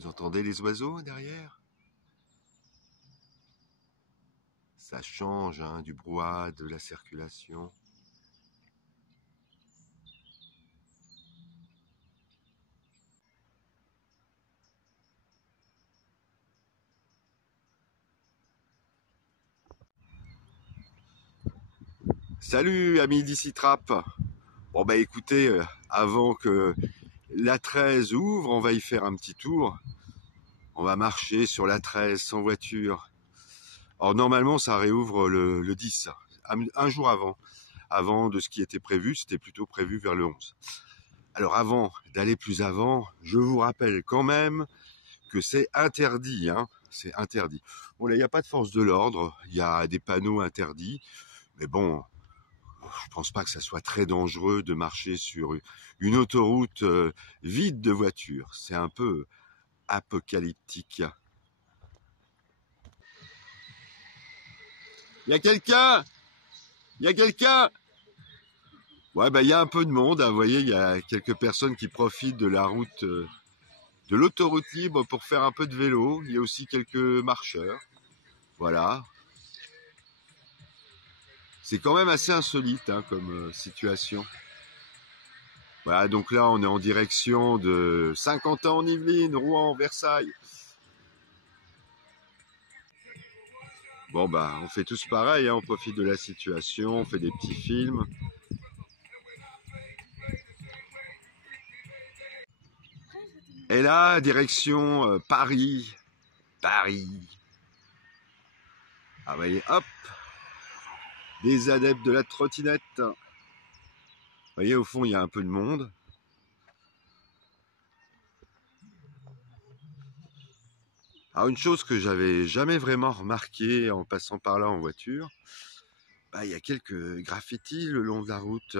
Vous entendez les oiseaux derrière? Ça change hein, du brouhaha, de la circulation. Salut amis d'ici Trappe. Bon bah écoutez, avant que la 13 ouvre, on va y faire un petit tour. On va marcher sur la 13 sans voiture. Alors normalement ça réouvre le 10, un jour avant de ce qui était prévu, c'était plutôt prévu vers le 11. Alors avant d'aller plus avant, je vous rappelle quand même que c'est interdit, hein, c'est interdit. Bon là il n'y a pas de force de l'ordre, il y a des panneaux interdits, mais bon, je pense pas que ça soit très dangereux de marcher sur une autoroute vide de voitures. C'est un peu apocalyptique. Il y a quelqu'un? Il y a quelqu'un? Ouais, bah il y a un peu de monde, hein, vous voyez, il y a quelques personnes qui profitent de la route, de l'autoroute libre pour faire un peu de vélo. Il y a aussi quelques marcheurs. Voilà. C'est quand même assez insolite hein, comme situation. Voilà, donc là on est en direction de Saint-Quentin-en-Yvelines, Rouen, Versailles. Bon bah on fait tous pareil, hein, on profite de la situation, on fait des petits films. Et là, direction Paris. Paris. Ah vous voyez, hop, des adeptes de la trottinette. Vous voyez, au fond, il y a un peu de monde. Alors une chose que j'avais jamais vraiment remarqué en passant par là en voiture, bah, il y a quelques graffitis le long de la route.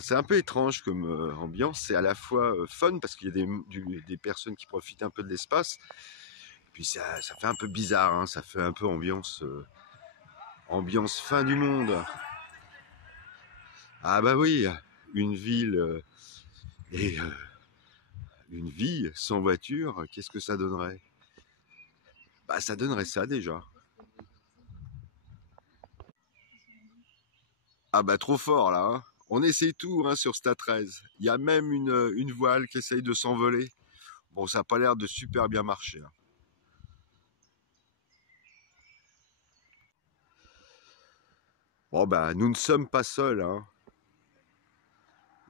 C'est un peu étrange comme ambiance, c'est à la fois fun parce qu'il y a des personnes qui profitent un peu de l'espace, puis ça fait un peu bizarre, hein, ça fait un peu ambiance fin du monde. Ah bah oui, une ville et une vie sans voiture, qu'est-ce que ça donnerait? Bah ça donnerait ça déjà. Ah bah trop fort là, hein. On essaie tout hein, sur Stat 13. Il y a même une voile qui essaye de s'envoler. Bon, ça n'a pas l'air de super bien marcher. Hein. Bon bah nous ne sommes pas seuls. Hein.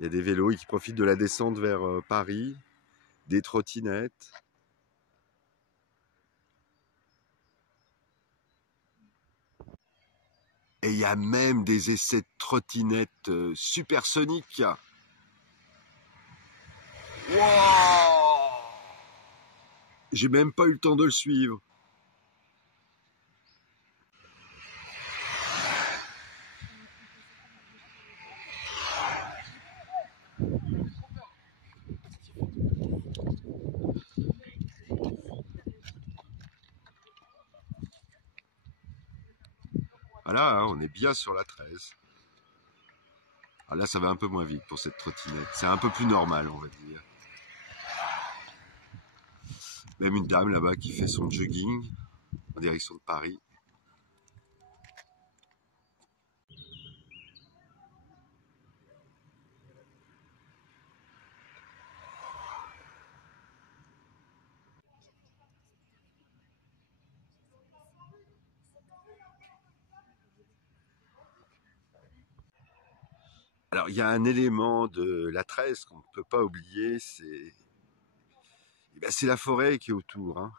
Il y a des vélos qui profitent de la descente vers Paris, des trottinettes. Et il y a même des essais de trottinettes supersoniques. Wow! J'ai même pas eu le temps de le suivre. Voilà, hein, on est bien sur la 13. Ah là, ça va un peu moins vite pour cette trottinette. C'est un peu plus normal, on va dire. Même une dame là-bas qui fait son jogging en direction de Paris. Alors, il y a un élément de la 13 qu'on ne peut pas oublier, c'est la forêt qui est autour, hein,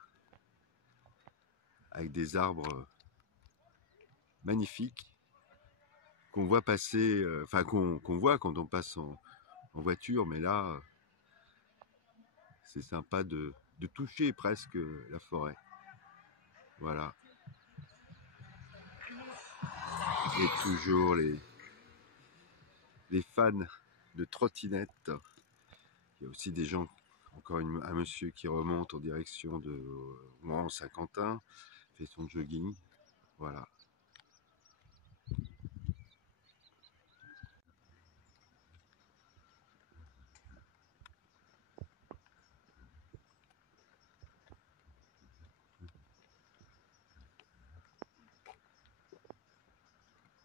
avec des arbres magnifiques qu'on voit passer, enfin qu'on voit quand on passe en voiture, mais là, c'est sympa de toucher presque la forêt. Voilà. Et toujours les fans de trottinettes. Il y a aussi des gens Encore un monsieur qui remonte en direction de Saint-Quentin, fait son jogging. Voilà.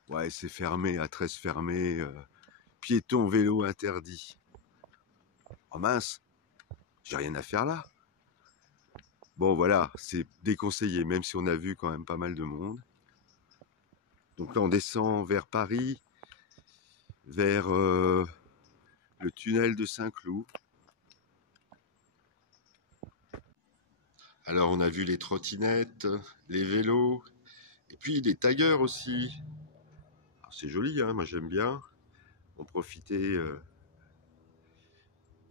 Ouais, c'est fermé, à 13 fermé. Piéton, vélo interdit. Oh mince, j'ai rien à faire là. Bon voilà, c'est déconseillé, même si on a vu quand même pas mal de monde. Donc là on descend vers Paris, vers le tunnel de Saint-Cloud. Alors on a vu les trottinettes, les vélos, et puis des taggers aussi. C'est joli, hein, moi j'aime bien. On profitait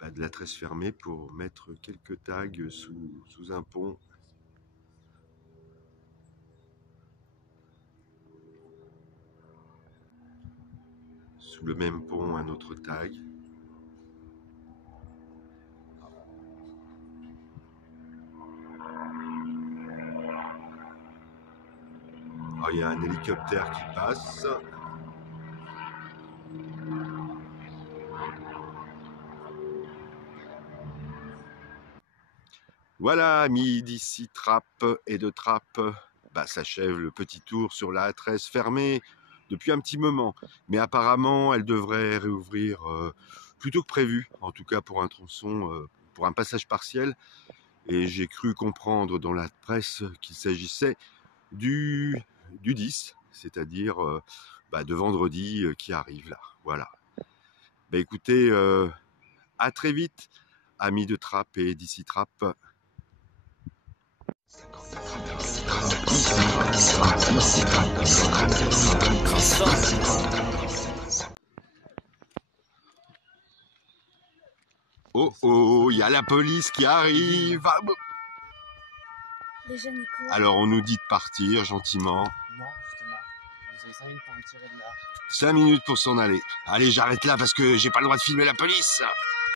de la 13 fermée pour mettre quelques tags sous un pont. Sous le même pont, un autre tag. Alors, il y a un hélicoptère qui passe. Voilà, amis d'ici Trappes et de Trappes, s'achève le petit tour sur la A13 fermée depuis un petit moment. Mais apparemment, elle devrait réouvrir plus tôt que prévu, en tout cas pour un tronçon, pour un passage partiel. Et j'ai cru comprendre dans la presse qu'il s'agissait du 10, c'est-à-dire de vendredi qui arrive là. Voilà. Écoutez, à très vite, amis de Trappes et d'ici Trappes. Oh oh, il y a la police qui arrive. Déjà Nico. Alors on nous dit de partir gentiment. Non, justement. Vous avez 5 minutes pour me tirer de là. 5 minutes pour s'en aller. Allez, j'arrête là parce que j'ai pas le droit de filmer la police.